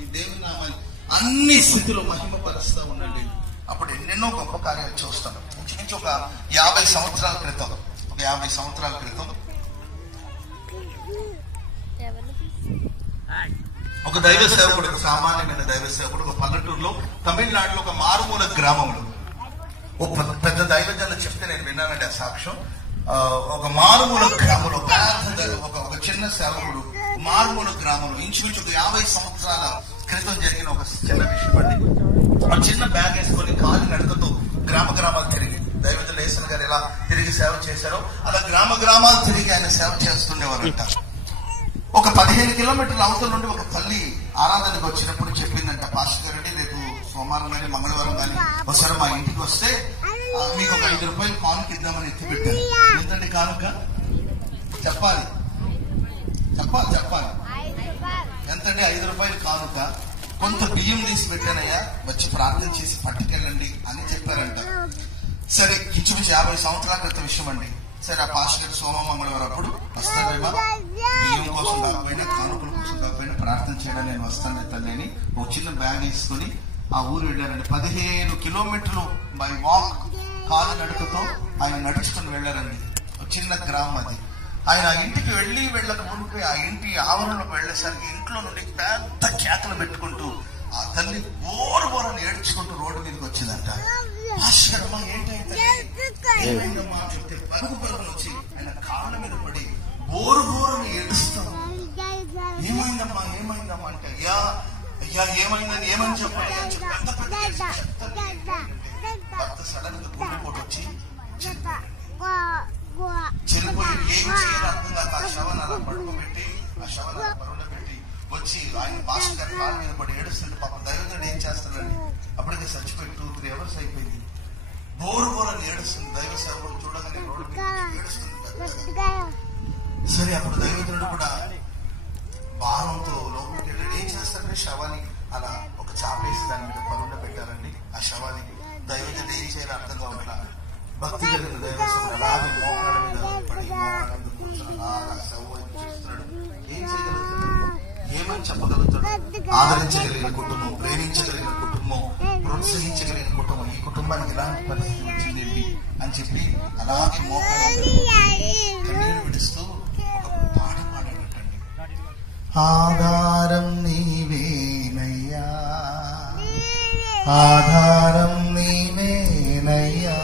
నామాన్ని, దేవుని నామాన్ని అన్ని స్థితిలో మహిమపరుస్తూ ఉండండి. అప్పుడు ఎన్నెన్నో గొప్ప కార్యాలు చూస్తాం. ఇంచుమించు ఒక 50 సంవత్సరాల క్రితం ఒక దైవ సేవకుడు, ఒక సామాన్యమైన దైవ సేవకుడు ఒక పల్లెటూరులో, తమిళనాడులో ఒక మారుమూల గ్రామంలో ఒక పెద్ద దైవజనులు చెప్తే నేను విన్నానండి ఆ సాక్ష్యం. ఒక మారుమూల గ్రామంలో ఒక చిన్న సేవకుడు మారుమూల గ్రామంలో ఇంచుమించు ఒక 50 సంవత్సరాల క్రితం జరిగిన ఒక చిన్న విషయం అండి. ఆ చిన్న బ్యాగ్ వేసుకొని కాలు నడకతో గ్రామాలు తిరిగి, దైవజనులు యేసన్ గారు ఎలా తిరిగి సేవ చేశారో అలా గ్రామాలు తిరిగి ఆయన సేవ చేస్తుండేవారంట. ఒక 15 కిలోమీటర్ల అవతల నుండి ఒక తల్లి ఆరాధనకు వచ్చినప్పుడు చెప్పిందంట, పాస్టర్ గారండి రేపు సోమవారం కానీ మంగళవారం కానీ ఒకసారి మా ఇంటికి వస్తే మీకు ఒక 5 రూపాయలు కానుక ఇద్దామని ఎత్తి పెట్టారు. ఎంతండి కానుక? చెప్పాలి ఎంతండి? 5 రూపాయలు కానుక. కొంత బియ్యం తీసి పెట్టానయ్యా, వచ్చి ప్రార్థన చేసి పట్టుకెళ్ళండి అని చెప్పారంట. సరే, ఇంచుమించు 50 సంవత్సరాల క్రితం విషయం అండి. సరే, ఆ పాస్టర్ గారు సోమ మంగళవారం అప్పుడు వస్తారేమో, బియ్యం కోసం కాకపోయినా కానుకల కోసం కాకపోయినా ప్రార్థన చేయడం నేను వస్తాను తల్లి అని ఒక చిన్న బ్యాగ్ వేసుకుని ఆ ఊరు వెళ్ళారండి. 15 కిలోమీటర్లు బై వాక్, కాలు నడుకతో ఆయన నడుచుకుని వెళ్ళారండి. ఒక చిన్న గ్రామం అది. ఆయన ఆ ఇంటికి వెళ్ళక ముందు ఆ ఇంటి ఆవరణలోకి వెళ్ళేసరికి ఇంట్లో నుండి పెద్ద కేకలు పెట్టుకుంటూ ఆ తల్లి బోరని ఏడ్చుకుంటూ రోడ్డు మీదకి వచ్చిందంట. ఆశ్చర్యమ్మా ఏంటైతే ఏమైందమ్మా అని చెప్తే పరుగును వచ్చి ఆయన కాళ్ళ మీద పడి బోరుని ఏడుస్తాం. ఏమైందమ్మా అంటే అయ్యా ఏమైందని ఏమని చెప్పాలి అని చెప్పి భర్త సడన్ గా గుండెపోటు వచ్చి చెల్లిపోయి ఏం చేయాలో అర్థం కాక ఆ శవాన్ని అలా పడుకోబెట్టి ఆ శవాన్ని పరువులో పెట్టి వచ్చి ఆయన పాస్టర్ గారి కాళ్ళ మీద పడి ఏడుస్తుంటే పాపం దైవజనుడు ఏం చేస్తాడండి, అప్పటికే చచ్చిపోయి 2-3 అవర్స్ అయిపోయింది. బోరని ఏడుస్తుంది. దైవ సేవకులు చూడగానే రోడ్డు ఏడుస్తుంది. సరే, అప్పుడు దైవజనుడు కూడా భారంతో లోపలికి వెళ్ళాడు. ఏం చేస్తాడంటే శవాన్ని అలా ఒక చాపేసి దాని మీద పరువులో పెట్టారండి. ఆ శవాన్ని దైవజనుడు ఏం చేయాలో అర్థం కావట్లా. భక్తి కలిగిన దైవజనుడు అలాగే మోకాళ్ళ మీద పడి మోకాళ్ళ మీద కూర్చొని అలాగా శవం చూస్తున్నాడు. ఏం చేయగలుగుతాడు? ఏమని చెప్పగలుగుతాడు? ఆదరించగలిగిన కుటుంబం, ప్రేమించగలిగిన కుటుంబం, ప్రోత్సహించగలిగిన కుటుంబం, ఈ కుటుంబానికి ఇలాంటి పరిస్థితి వచ్చిందేంటి అని చెప్పి అలాగే మోకాళ్ళ కన్నీరు విడుస్తూ ఒక పాట పాడాడటండి. ఆధారం నీవేనయ్యా, ఆధారం నీవేనయ్యా,